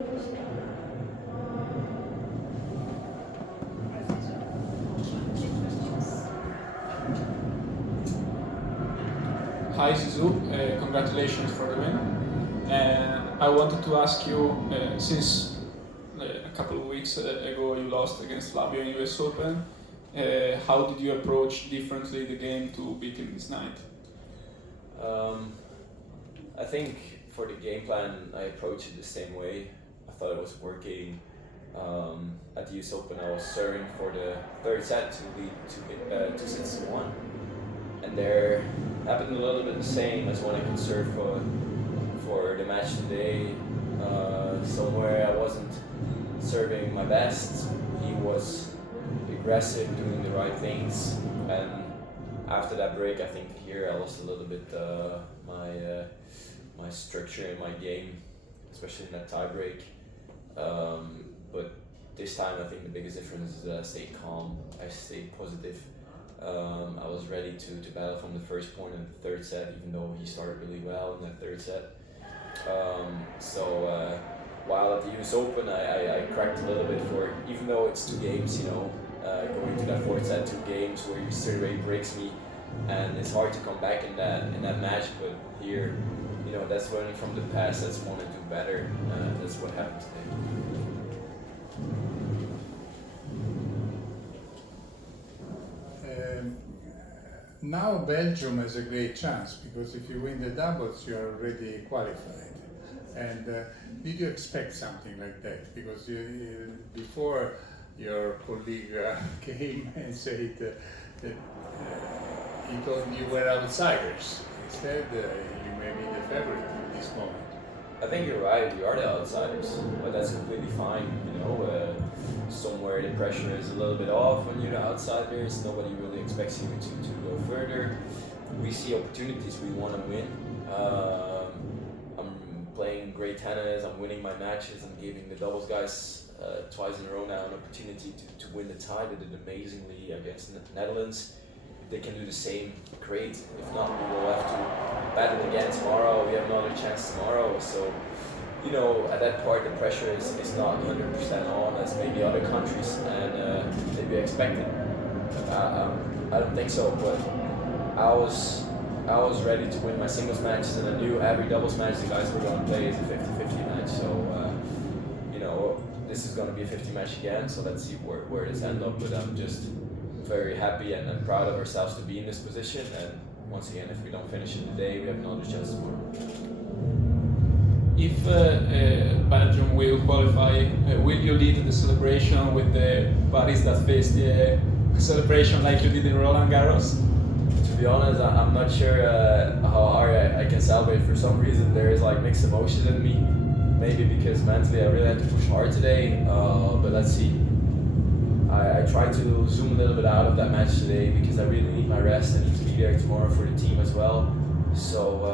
Hi Zizou, congratulations for the win. And I wanted to ask you, since a couple of weeks ago you lost against Flavio in US Open, how did you approach differently the game to beat him this night? I think for the game plan, I approached it the same way. I thought it was working. At the US Open, I was serving for the third set to lead 2-1, and there happened a little bit the same as when I could serve for the match today. Somewhere I wasn't serving my best. He was aggressive, doing the right things, and after that break, I think here I lost a little bit my structure in my game, especially in that tie break. But this time, I think the biggest difference is that I stayed calm. I stayed positive. I was ready to battle from the first point in the third set, even though he started really well in that third set. While at the US Open, I cracked a little bit for, even though it's 2 games, going to that fourth set, 2 games where he straight away breaks me, and it's hard to come back in that match. But here, that's learning from the past. That's want to do better. That's what happened today. Now Belgium has a great chance, because if you win the doubles, you are already qualified. And did you expect something like that? Because before your colleague came and said that he thought you were outsiders. Instead, you may be the favorite in this moment. I think you're right, we are the outsiders, but that's completely fine, somewhere the pressure is a little bit off when you're the outsiders, nobody really expects you to go further. We see opportunities, we want to win. I'm playing great tennis, I'm winning my matches, I'm giving the doubles guys twice in a row now an opportunity to win the tie. They did amazingly against the Netherlands. If they can do the same, great. If not, we will have to battle again tomorrow. We have another chance tomorrow. So, at that part, the pressure is not 100% on as maybe other countries and maybe expected. I don't think so, but I was ready to win my singles matches, and I knew every doubles match the guys were going to play is a 50-50 match. So, this is going to be a 50 match again. So let's see where this ends up. But I'm just very happy and proud of ourselves to be in this position. And once again, if we don't finish it today, we have another chance tomorrow. If Belgium will qualify, will you lead the celebration with the Paris that faced the celebration like you did in Roland Garros? To be honest, I'm not sure how hard I can celebrate. For some reason, there is like mixed emotions in me. Maybe because mentally I really had to push hard today, but let's see. I tried to zoom a little bit out of that match today because I really need my rest. I need to be there tomorrow for the team as well. So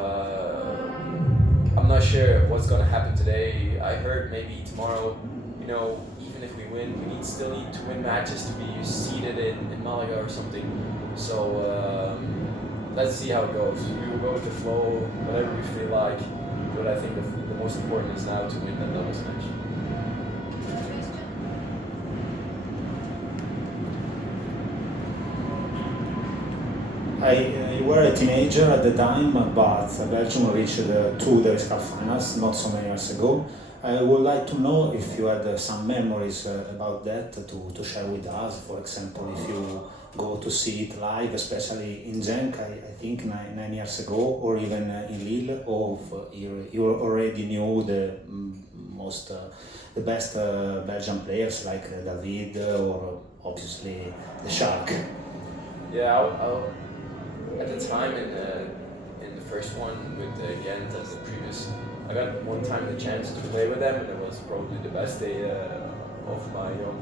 I'm not sure what's going to happen today. I heard maybe tomorrow, even if we win, we still need to win matches to be seeded in Malaga or something. So let's see how it goes. We will go with the flow, whatever we feel like. But I think the most important is now to win that doubles match. You were a teenager at the time, but Belgium reached 2 Davis Cup finals not so many years ago. I would like to know if you had some memories about that to share with us. For example, if you go to see it live, especially in Genk, I think 9 years ago, or even in Lille, or you already knew the best Belgian players like David or obviously the Shark. Yeah, at the time in the first one with Ghent as the previous, I got one time the chance to play with them, and it was probably the best day of my young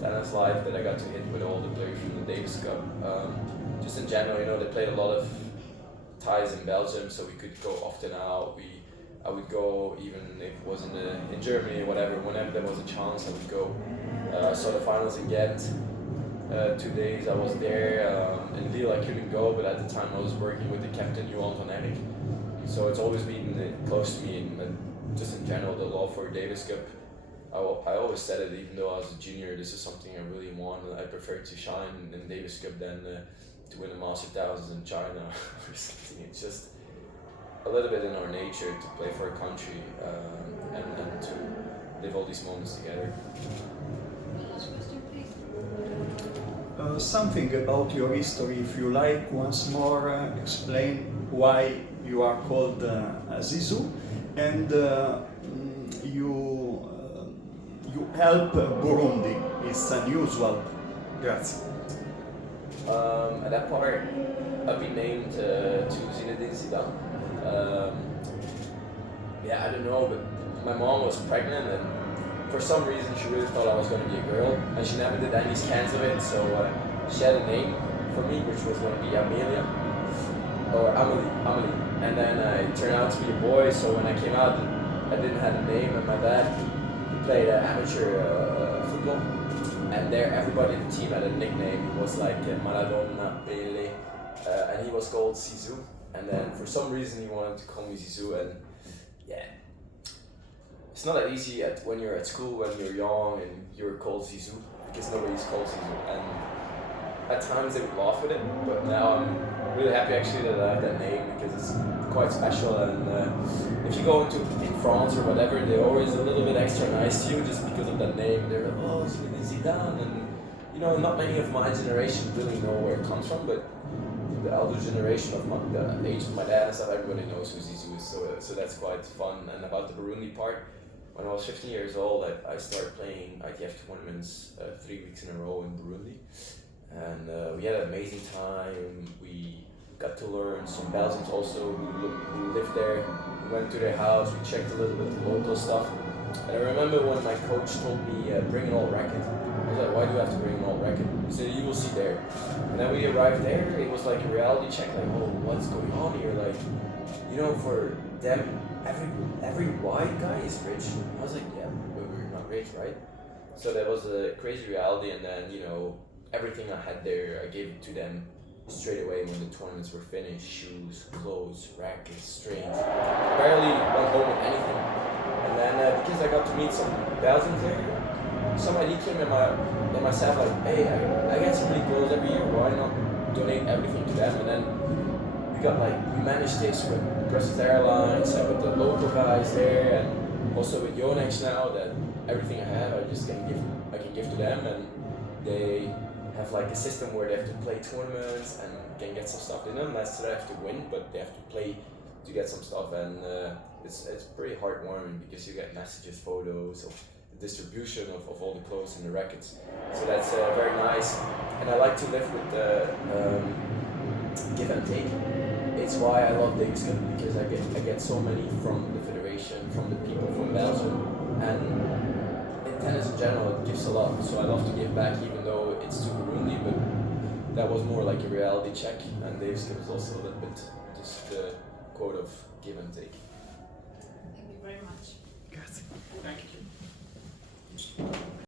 tennis life, that I got to hit with all the players from the Davis Cup. Just in general, they played a lot of ties in Belgium, so we could go often out. I would go even if it was in Germany or whatever. Whenever there was a chance, I would go. I saw the finals in Ghent. 2 days I was there. In Lille I couldn't go, but at the time I was working with the captain, Johan van Eyck. So it's always been close to me, and just in general, the law for Davis Cup. I always said it, even though I was a junior, this is something I really want. I prefer to shine in Davis Cup than to win a Master Thousands in China or something. It's just a little bit in our nature to play for a country and to live all these moments together. Last question, please. Something about your history, if you like, once more explain why you are called Zizou, and you help Burundi. It's unusual. Grazie. At that part, I've been named to Zinedine Zidane. Yeah, I don't know, but my mom was pregnant and for some reason she really thought I was going to be a girl, and she never did any scans of it, so she had a name for me, which was going to be Amelia, or Amelie. And then it turned out to be a boy, so when I came out, I didn't have a name, and my dad played amateur football, and there everybody in the team had a nickname. It was like Maradona, Pele, and he was called Zizou. And then for some reason he wanted to call me Zizou, and yeah, it's not that easy when you're at school, when you're young and you're called Zizou, because nobody's called Zizou. And at times they would laugh at it, but now I'm really happy actually that I have that name, because it's quite special. And if you go in France or whatever, they're always a little bit extra nice to you just because of that name. They're like, oh, Zidane, and you know, not many of my generation really know where it comes from, but the elder generation of the age of my dad and stuff, everybody knows who Zizou is, so that's quite fun. And about the Burundi part, when I was 15 years old, I started playing ITF tournaments 3 weeks in a row in Burundi, and we had an amazing time. We got to learn some Belgians also who lived there. We went to their house, we checked a little bit of the local stuff, and I remember when my coach told me, bring an alt racket. I was like, why do I have to bring an alt racket? He said, you will see there. And then we arrived there, it was like a reality check, like, oh, what's going on here? Like, you know, for them, every white guy is rich. I was like, yeah, but we're not rich, right? So that was a crazy reality, and then, you know, everything I had there, I gave it to them straight away when the tournaments were finished. Shoes, clothes, rackets, strings. I barely went home with anything. And then because I got to meet some Belgians there, somebody came in myself like, hey, I get some really clothes every year, why not donate everything to them? And then we managed this with Brussels Airlines and with the local guys there, and also with Yonex now, that everything I have I can give to them, and they have like a system where they have to play tournaments and can get some stuff. They don't necessarily have to win, but they have to play to get some stuff, and it's pretty heartwarming because you get messages, photos of the distribution of all the clothes and the rackets. So that's very nice, and I like to live with the give and take. It's why I love Davis Cup, because I get so many from the federation, from the people from Belgium, and in tennis in general it gives a lot. So I love to give back, even though it's to Burundi, but that was more like a reality check, and Davis Cup is also a little bit just the quote of give and take. Thank you very much. Grazie. Thank you.